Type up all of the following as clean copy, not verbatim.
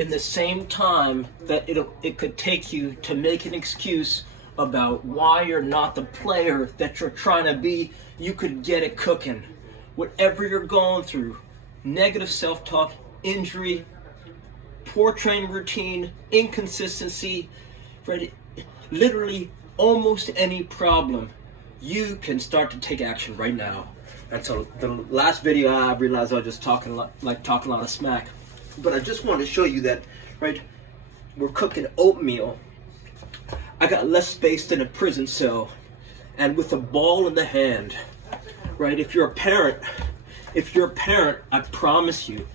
in the same time that it could take you to make an excuse about why you're not the player that you're trying to be, you could get it cooking. Whatever you're going through, negative self-talk, injury, poor training routine, inconsistency, right? Literally almost any problem, you can start to take action right now. And so the last video, I realized I was just talking a lot of smack, but I just wanted to show you that, right? We're cooking oatmeal. I got less space than a prison cell, and with a ball in the hand, right? If you're a parent, I promise you,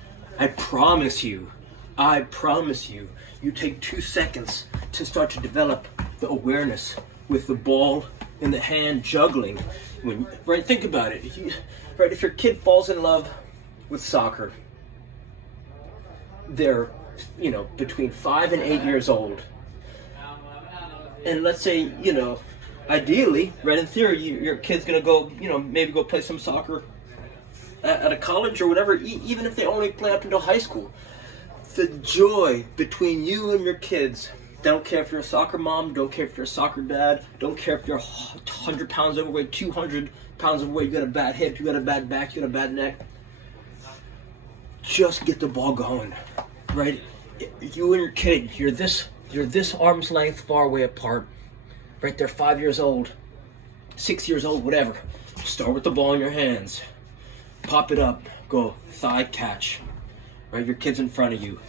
you take 2 seconds to start to develop the awareness with the ball in the hand, juggling. Right? Think about it. If your kid falls in love with soccer, they're, between 5 and 8 years old. And let's say, ideally, right, in theory, your kid's gonna go, maybe go play some soccer at a college or whatever, even if they only play up until high school. The joy between you and your kids, don't care if you're a soccer mom, don't care if you're a soccer dad, don't care if you're 100 pounds overweight, 200 pounds overweight, you got a bad hip, you got a bad back, you got a bad neck. Just get the ball going, right? You and your kid, you're this arm's length far away apart, right? They're 5 years old, 6 years old, whatever. Start with the ball in your hands. Pop it up, go thigh catch, right? Your kid's in front of you,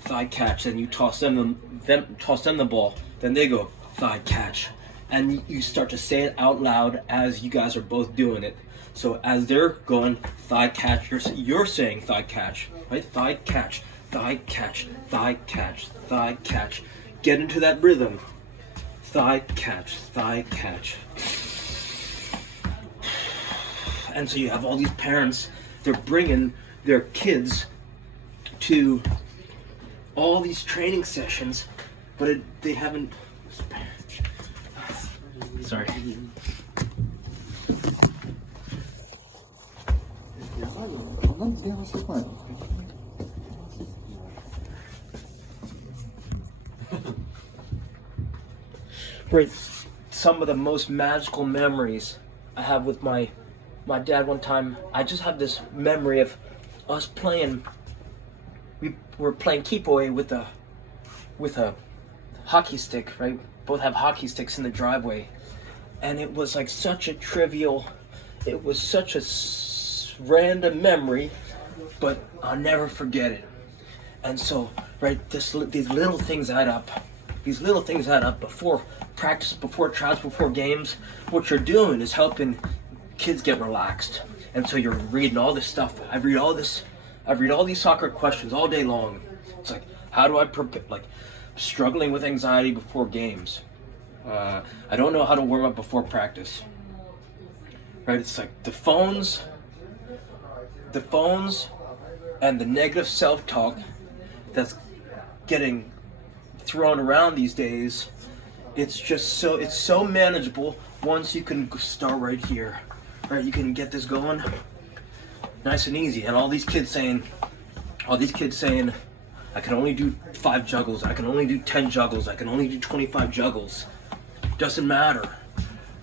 thigh catch, then you toss them the ball, then they go thigh catch, and you start to say it out loud as you guys are both doing it. So as they're going thigh catch, you're saying thigh catch, right? Thigh catch, thigh catch, thigh catch, thigh catch. Get into that rhythm. Thigh catch, thigh catch. And so you have all these parents, they're bringing their kids to all these training sessions, but they haven't. Sorry. Right, some of the most magical memories I have with my dad one time, I just have this memory of us playing, we were playing keep away with a hockey stick, right? Both have hockey sticks in the driveway. And it was like such a trivial, it was such a random memory, but I'll never forget it. And so, right, these little things add up. These little things add up before practice, before trials, before games. What you're doing is helping kids get relaxed. And so you're reading all this stuff. I read all these soccer questions all day long. It's like, how do I prepare, like, struggling with anxiety before games. I don't know how to warm up before practice. Right? It's like the phones and the negative self-talk that's getting thrown around these days. It's so manageable once you can start right here. Right? You can get this going nice and easy. And all these kids saying, I can only do 5 juggles, I can only do 10 juggles, I can only do 25 juggles. Doesn't matter,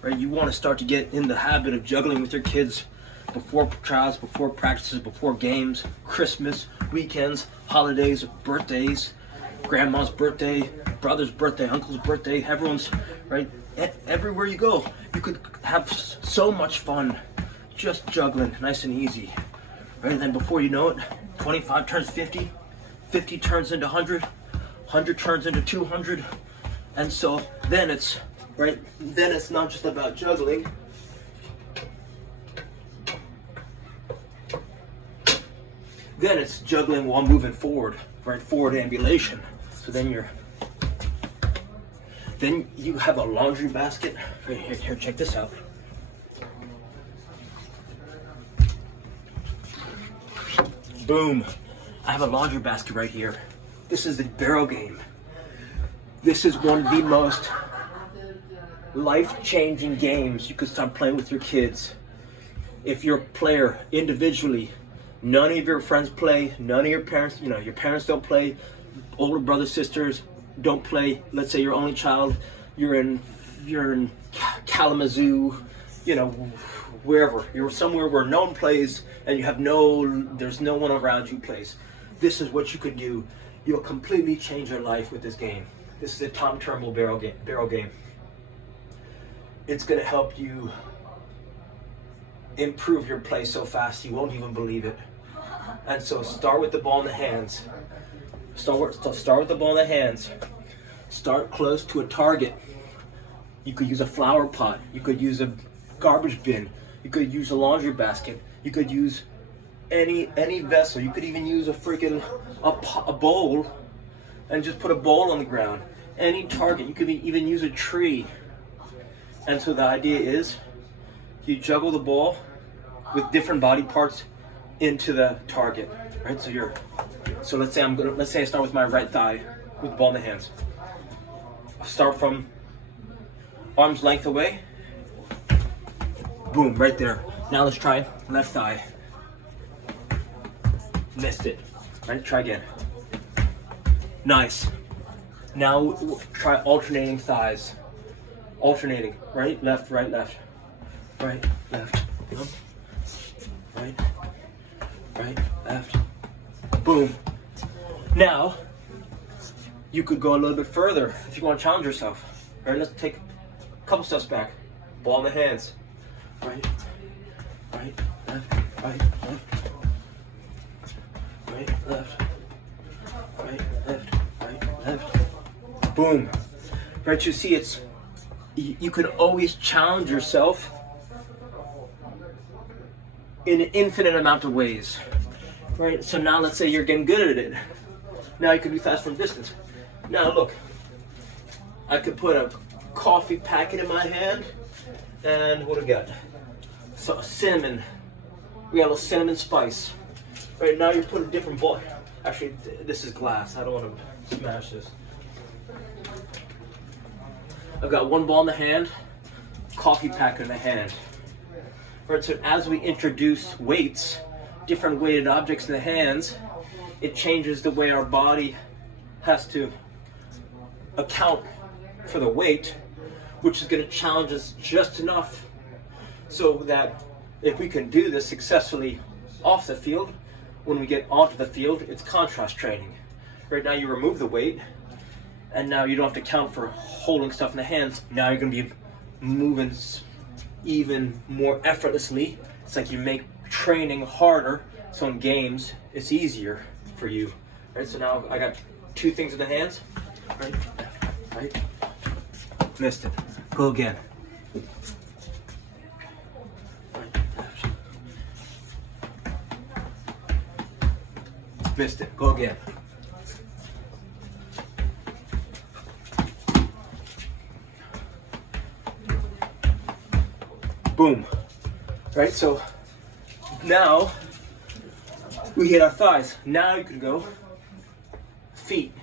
right? You want to start to get in the habit of juggling with your kids before trials, before practices, before games, Christmas, weekends, holidays, birthdays, grandma's birthday, brother's birthday, uncle's birthday, everyone's, right? Everywhere you go, you could have so much fun just juggling, nice and easy, right? And then before you know it, 25 turns 50, 50 turns into 100, 100 turns into 200, and so then it's, right, then it's not just about juggling. Then it's juggling while moving forward, right, forward ambulation. So then you have a laundry basket. Right, here, check this out. Boom. I have a laundry basket right here. This is the barrel game. This is one of the most life-changing games you could start playing with your kids. If you're a player individually, None of your friends play. None of your parents, your parents don't play. Older brothers, sisters don't play. Let's say your only child, you're in Kalamazoo, wherever. You're somewhere where no one plays and there's no one around you who plays. This is what you could do. You'll completely change your life with this game. This is a Tom Turnbull barrel game. It's gonna help you improve your play so fast you won't even believe it. And so start with the ball in the hands. Start with the ball in the hands. Start close to a target. You could use a flower pot. You could use a garbage bin. You could use a laundry basket. You could use any vessel. You could even use a bowl and just put a bowl on the ground. Any target. You could even use a tree. And so the idea is you juggle the ball with different body parts into the target, right? So let's say I start with my right thigh with the ball in the hands. I'll start from arm's length away. Boom, right there. Now let's try left thigh. Missed it. Right, try again. Nice. Now we'll try alternating thighs. Alternating, right, left, right, left. Right, left. Right, left. Boom. Now, you could go a little bit further if you want to challenge yourself. All right, let's take a couple steps back. Ball in the hands. Right, left, right, left. Right, left. Right, left, right, left. Boom. Right, you see you can always challenge yourself in an infinite amount of ways. Right, so now let's say you're getting good at it. Now you can do fast from distance. Now look, I could put a coffee packet in my hand, and what do we got? So cinnamon. We got a little cinnamon spice. Right, now you put a different ball. Actually, this is glass. I don't want to smash this. I've got one ball in the hand, coffee packet in the hand. Right, so as we introduce weights, different weighted objects in the hands, it changes the way our body has to account for the weight, which is going to challenge us just enough so that if we can do this successfully off the field, when we get onto the field, it's contrast training. Right now you remove the weight, and now you don't have to count for holding stuff in the hands. Now you're going to be moving even more effortlessly. It's like you make training harder, so in games it's easier for you. Right, so now I got two things in the hands. Right. Missed it. Go again. Missed it. Go again. Boom. Right, so now we hit our thighs. Now you can go feet.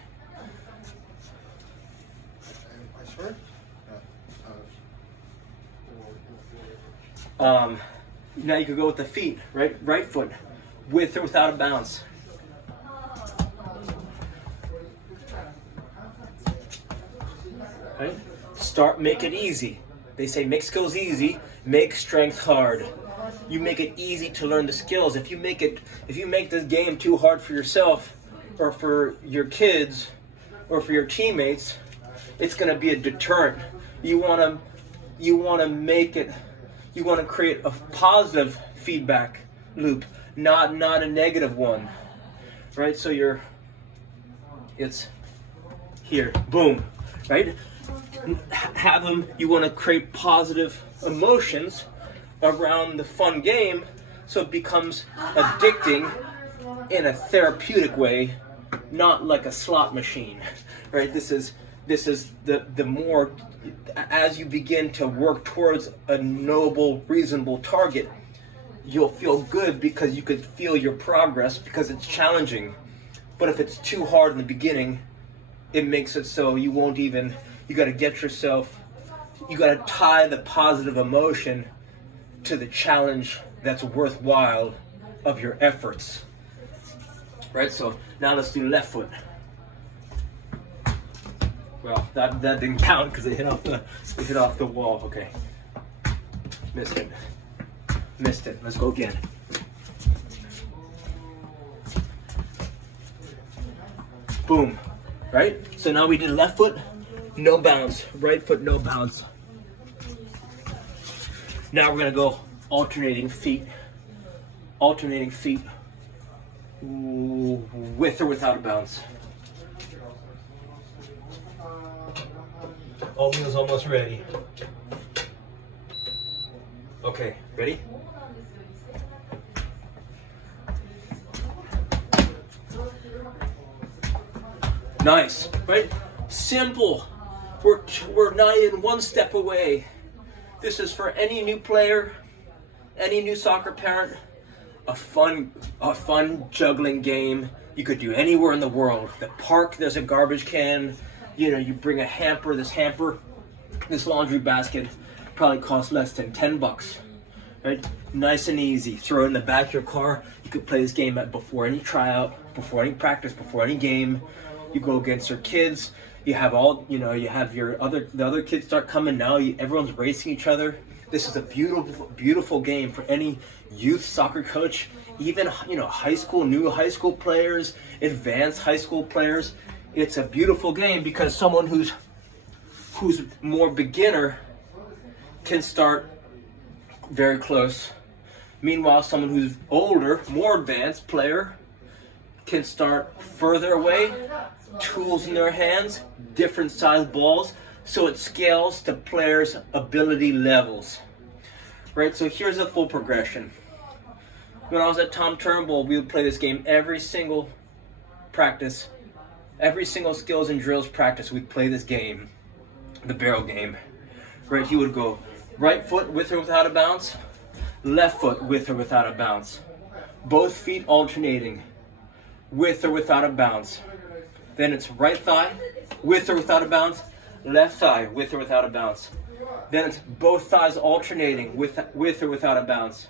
Now you can go with the feet, right foot, with or without a bounce. Right? Make it easy. They say make skills easy, make strength hard. You make it easy to learn the skills. If you make this game too hard for yourself, or for your kids, or for your teammates, it's going to be a deterrent. You want to create a positive feedback loop, not a negative one. Right? So it's here, boom, right? You want to create positive emotions around the fun game, so it becomes addicting in a therapeutic way, not like a slot machine, right? This is the more, as you begin to work towards a noble, reasonable target, you'll feel good because you could feel your progress because it's challenging. But if it's too hard in the beginning, it makes it so you got to tie the positive emotion to the challenge that's worthwhile of your efforts. Right, so now let's do left foot. Well, that didn't count because it hit off the wall. Okay, missed it. Let's go again. Boom. Right. So now we did left foot, no bounce. Right foot, no bounce. Now we're gonna go alternating feet. With or without a bounce. Oatmeal's almost ready. Okay, ready? Nice, right? Simple. We're not even one step away. This is for any new player, any new soccer parent. A fun juggling game. You could do anywhere in the world. The park, there's a garbage can. You know, you bring a hamper. This laundry basket probably costs less than $10. Right? Nice and easy. Throw it in the back of your car. You could play this game before any tryout, before any practice, before any game. You go against your kids. You have you have the other kids start coming now. Everyone's racing each other. This is a beautiful game for any youth soccer coach, even new high school players, advanced high school players. It's a beautiful game because someone who's more beginner can start very close. Meanwhile, someone who's older, more advanced player can start further away, tools in their hands, different size balls, so it scales to players' ability levels. Right, so here's a full progression. When I was at Tom Turnbull, we would play this game every single practice, every single skills and drills practice, we'd play this game, the barrel game. Right, he would go right foot with or without a bounce, left foot with or without a bounce, both feet alternating, with or without a bounce. Then it's right thigh, with or without a bounce, left thigh, with or without a bounce. Then it's both thighs alternating, with or without a bounce.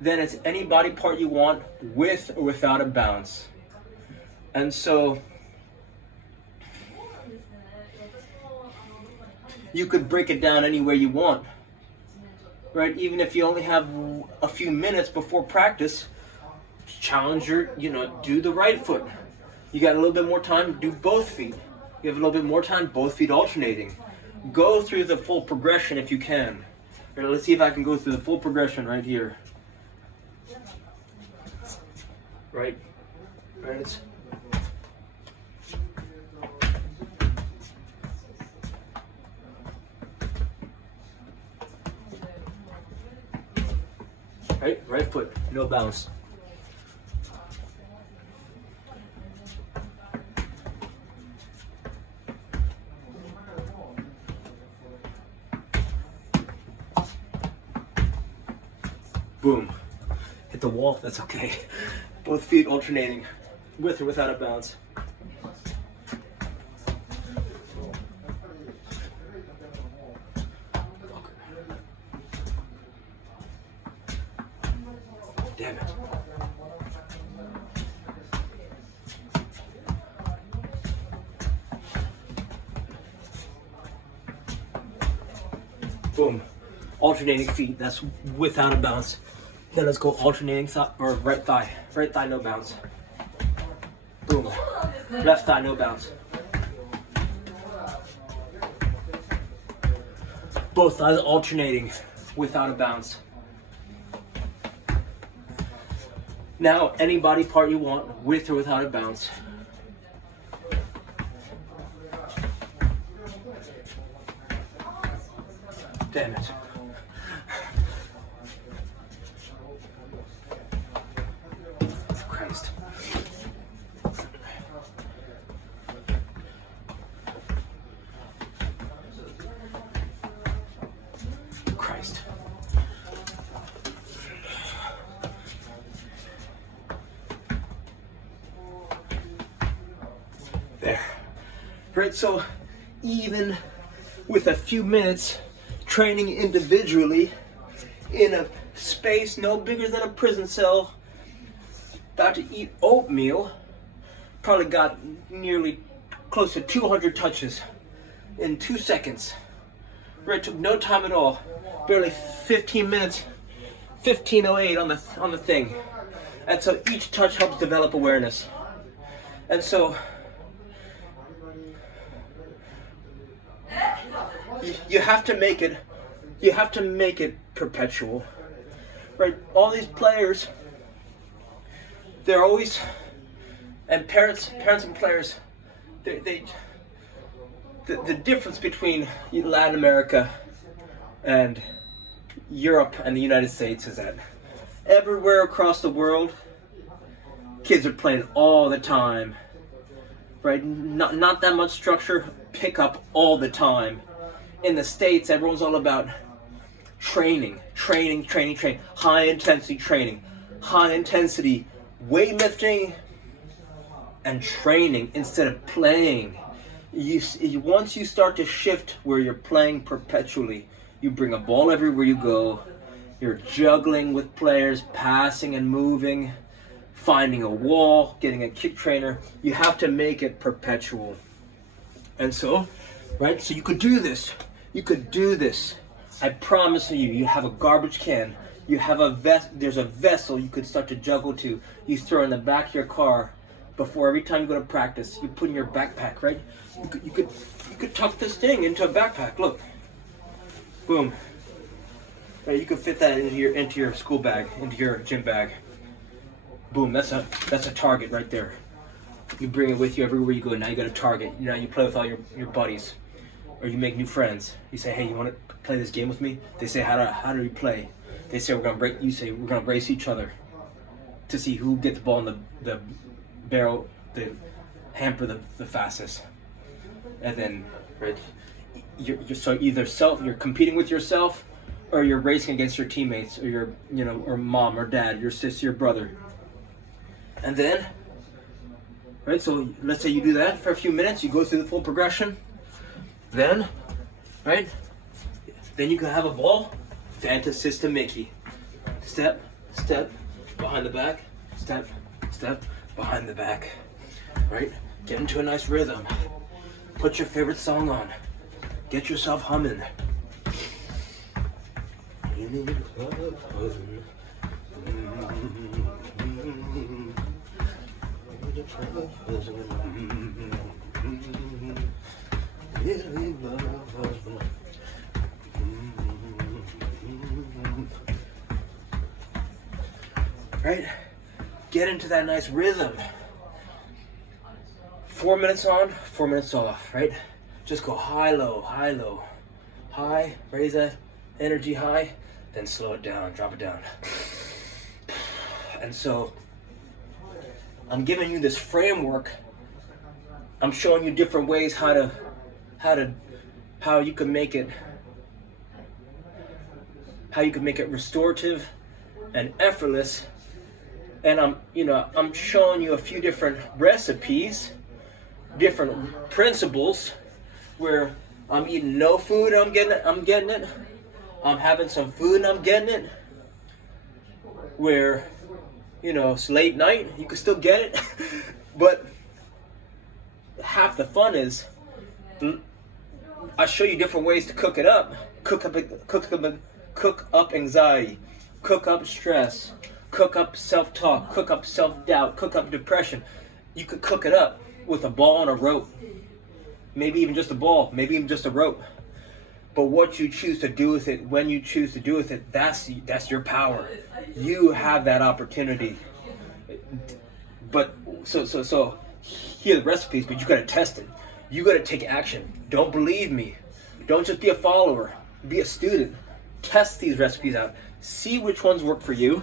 Then it's any body part you want, with or without a bounce. And so you could break it down any way you want. Right? Even if you only have a few minutes before practice, challenge do the right foot. You got a little bit more time, do both feet. You have a little bit more time, both feet alternating. Go through the full progression if you can. Right, let's see if I can go through the full progression right here. Right? Right. Right foot, no bounce. Boom. Hit the wall, that's okay. Both feet alternating, with or without a bounce. Damn it. Boom. Alternating feet, that's without a bounce. Then let's go alternating right thigh. Right thigh, no bounce. Boom. Left thigh, no bounce. Both thighs alternating without a bounce. Now, any body part you want, with or without a bounce. Damn it. Christ. Christ. There. Right, so even with a few minutes training individually in a space no bigger than a prison cell, about to eat oatmeal, probably got nearly close to 200 touches in 2 seconds. Right, took no time at all. Barely 15 minutes, 15:08 on the thing. And so each touch helps develop awareness. And so you have to make it perpetual. Right? All these players, they're always, and parents and players, the difference between Latin America and Europe and the United States is that everywhere across the world, kids are playing all the time, right? Not that much structure, pick up all the time. In the States, everyone's all about training, high intensity training, high intensity weightlifting and training instead of playing. Once you start to shift where you're playing perpetually, you bring a ball everywhere you go, you're juggling with players, passing and moving, finding a wall, getting a kick trainer. You have to make it perpetual. And so, right, so you could do this. I promise you have a garbage can, you have there's a vessel you could start to juggle to. You throw in the back of your car before every time you go to practice. You put in your backpack, right? You could tuck this thing into a backpack. Look, boom. Right, you could fit that into your school bag, into your gym bag. Boom. That's a target right there. You bring it with you everywhere you go. Now you got a target. Now you play with all your buddies, or you make new friends. You say, hey, you want to play this game with me? They say, how do we play? They say we're gonna break. You say we're gonna race each other to see who get the ball in the barrel, the hamper the fastest. And then, right, you're so you're competing with yourself, or you're racing against your teammates, or or mom or dad, your sister, your brother. And then, right, so let's say you do that for a few minutes, you go through the full progression. Then, right, then you can have a ball. Fanta System Mickey. Step, behind the back. Step, behind the back. Right? Get into a nice rhythm. Put your favorite song on. Get yourself humming. Right? Get into that nice rhythm. 4 minutes on, 4 minutes off, right? Just go high, low, high, low. High, raise that energy high, then slow it down, drop it down. And so, I'm giving you this framework. I'm showing you different ways how you can make it restorative and effortless. And I'm showing you a few different recipes, different principles, where I'm eating no food, I'm getting it. I'm having some food and I'm getting it. Where, it's late night, you can still get it. But half the fun is I show you different ways to cook it up. Cook up anxiety, cook up stress, cook up self-talk, cook up self-doubt, cook up depression. You could cook it up with a ball and a rope. Maybe even just a ball, maybe even just a rope. But what you choose to do with it, when you choose to do with it, that's your power. You have that opportunity. But so here are the recipes, but you gotta test it. You gotta take action. Don't believe me. Don't just be a follower. Be a student. Test these recipes out. See which ones work for you.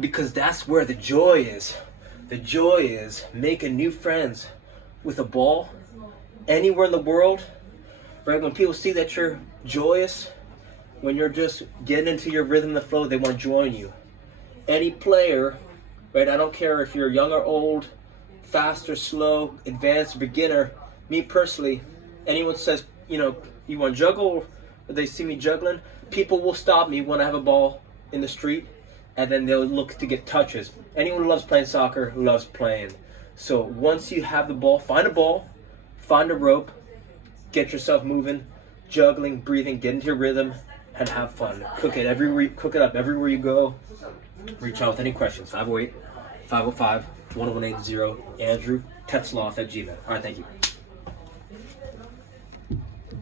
Because that's where the joy is. The joy is making new friends with a ball anywhere in the world. Right? When people see that you're joyous, when you're just getting into your rhythm and flow, they want to join you. Any player, right? I don't care if you're young or old, fast or slow, advanced, beginner. Me personally, anyone says, you want to juggle, or they see me juggling, people will stop me when I have a ball in the street. and then they'll look to get touches. Anyone who loves playing soccer loves playing. So once you have the ball, find a rope, get yourself moving, juggling, breathing, get into your rhythm, and have fun. Cook it up everywhere you go. Reach out with any questions. 508-505-1180. Andrew Tetzloff at Gmail. All right, thank you.